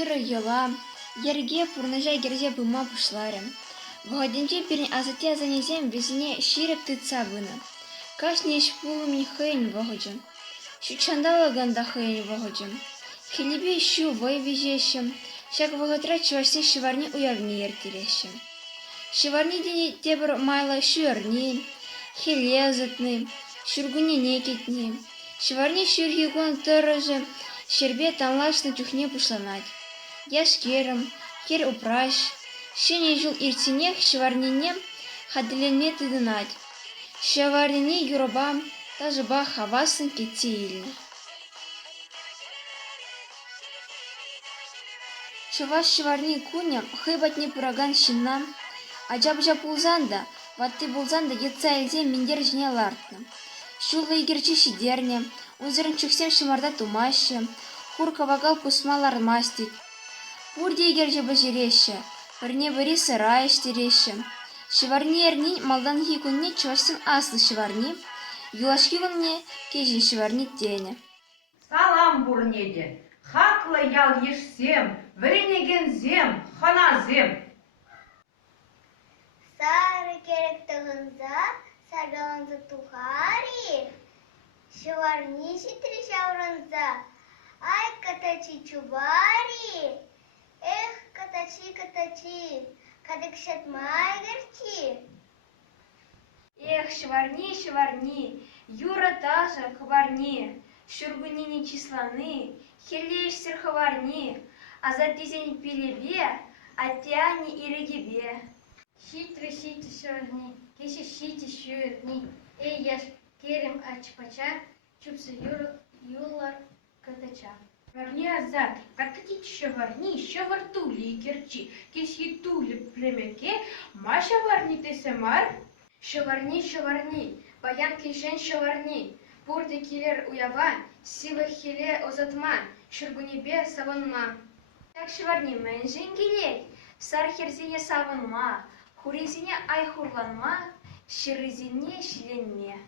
Ыры йыла, ерге пурныжа герже быма пушлары. Вогоденче пирин азате азанезем везіне ширеп тытса быны. Кашне шпулым хыйн вогоджым. Шучандала ганда хыйн вогоджым. Хилибе шу вой вежещем, шак вогодра чувашне шиварни уявни ертелещем. Шиварни дене тебір майла шуерни, хилезытны, шургуне некетни. Шиварни шурхигон тырыжы, шербе танлашны чухне пушланать. Яшкерым, хер упраш, шене жул иртинех шиварнине хадылене тыдынать. Шиварнине юробам, тажыба хавасын кетсейлі. Чуваш шиварни куням хыбатне пураган шиннам, ажабжа пулзанда, ватты булзанда етса элзе миндер жіне лартны. Шулы игерчи шидерне, узырын чуксем шымарда тумашы, хурка вагал кусмалар мастик. Пурде игерже бажереші, бірне бірі сыра іштереші. Шиварни эрнин малдан хикунне чувашсын аслы шиварни, юлашки кунне кежин шиварни тене. Салам бурнеде, хаклы ял ешсем, віренеген ханазем. Сары керектігінза, саргаланза тухари, шиварни шитри шавранза, ай катачи чубари, эх, катачи, кадыкшат майгерчи. Эх, шварни, юра тажа хварни, шургунине числаны, хелеешсер хварни, а за тизень пилебе, а тяни ирегебе. Шитри шварни, кеши шити шуерни, эй яш керем ачпача, чупсы юлар катача. Шварни азат, катати шварни, швартули керчи, кеши тули племеке, ма шварни тесемар. Шварни, баян кишен шварни, пурды килер уява, силы хиле озатма, шургунебе саванма. Так шварни мэнжин гелек, сар херзине савынма, хуризине ай хурланма, ширызине шиленме.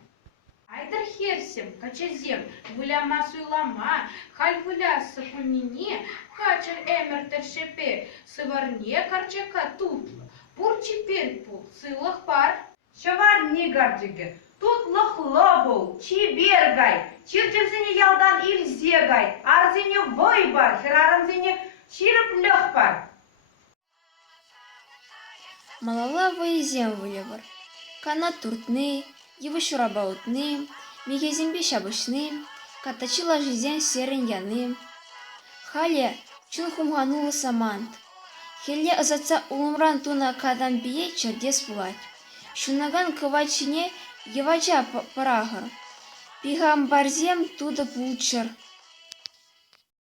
Айдар херсем, качазем, вуляма суйлама, халь вуля сапунине, хачер эмертер шепе, сыварне карчака тутлы, пурчи перпул, сылых пар. Шварни гарджиге, тутлых лобу, чибергай, чирчерзине ялдан илзегай, арзине войбар, херарымзине чирып лёх пар. Малала воезем вылевар, канат туртны, его шурабаутны, мегезембе шабышны, катачила жизен серын яны. Хале чун хумганулы самант, хелле азатса улымран туна кадан бие чердес пулать. Шунаган кывачине евача парахар, пигамбарзем туда пулчар.